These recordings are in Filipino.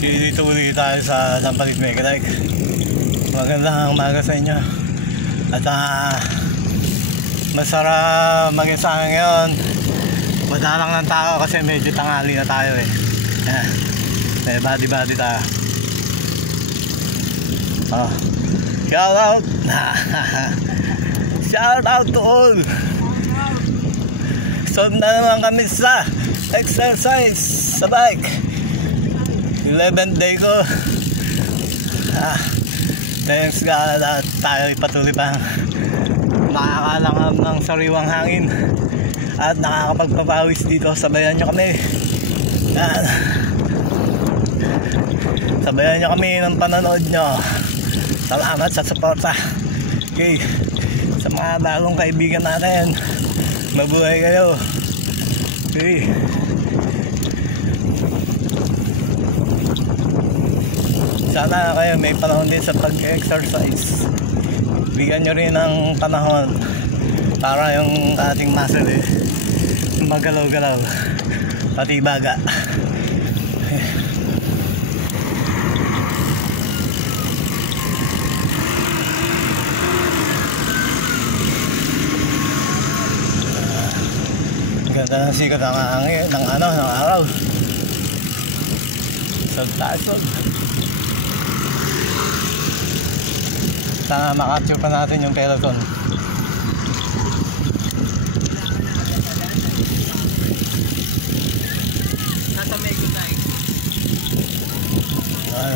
Dito ulit tayo sa Sampalit Megalike. Magandang umaga sa inyo. At masarap mag-isa ngayon. Madalang ng tao kasi medyo tanghali na tayo eh. May body tayo. Shout out. Shout out to all. So na naman kami sa exercise sa bike. 11th day ko. Thanks God at tayo patuloy pa nakakalanghap ng sariwang hangin at nakakapagpapawis dito. Sabayan nyo kami. Sabayan nyo kami ng panonood nyo. Salamat sa suporta. Okay. Sa mga bagong kaibigan natin, mabuhay kayo. Okay. Sana kayo may panahon din sa pag-exercise. Bigyan nyo rin ng panahon para yung ating muscle magalaw-galaw pati baga. Ganda ng sikat ng hangin ng araw sa taso. Sana makapture pa natin yung peloton. Nasa Mego na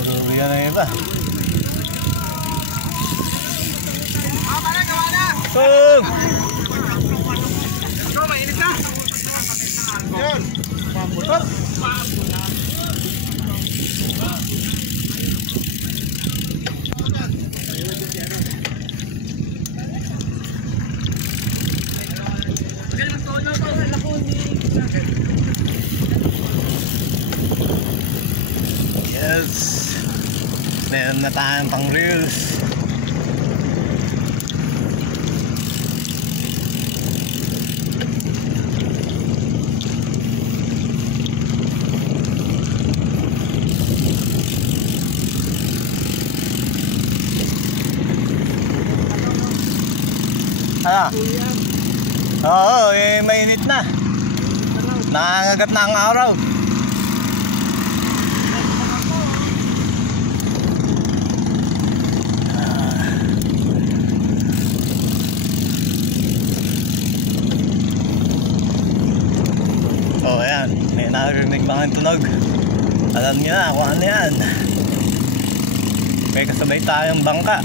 Rubigan na iba. Gawa na! Ito, mainit na! Yun! Pambutot! Yes, meron na tayong pang reels. Oo, mainit na. Nangangagat na ang araw. Ayan, may narinig mga tunog. Alam niyo na kung ano yan. May kasabay tayong bangka.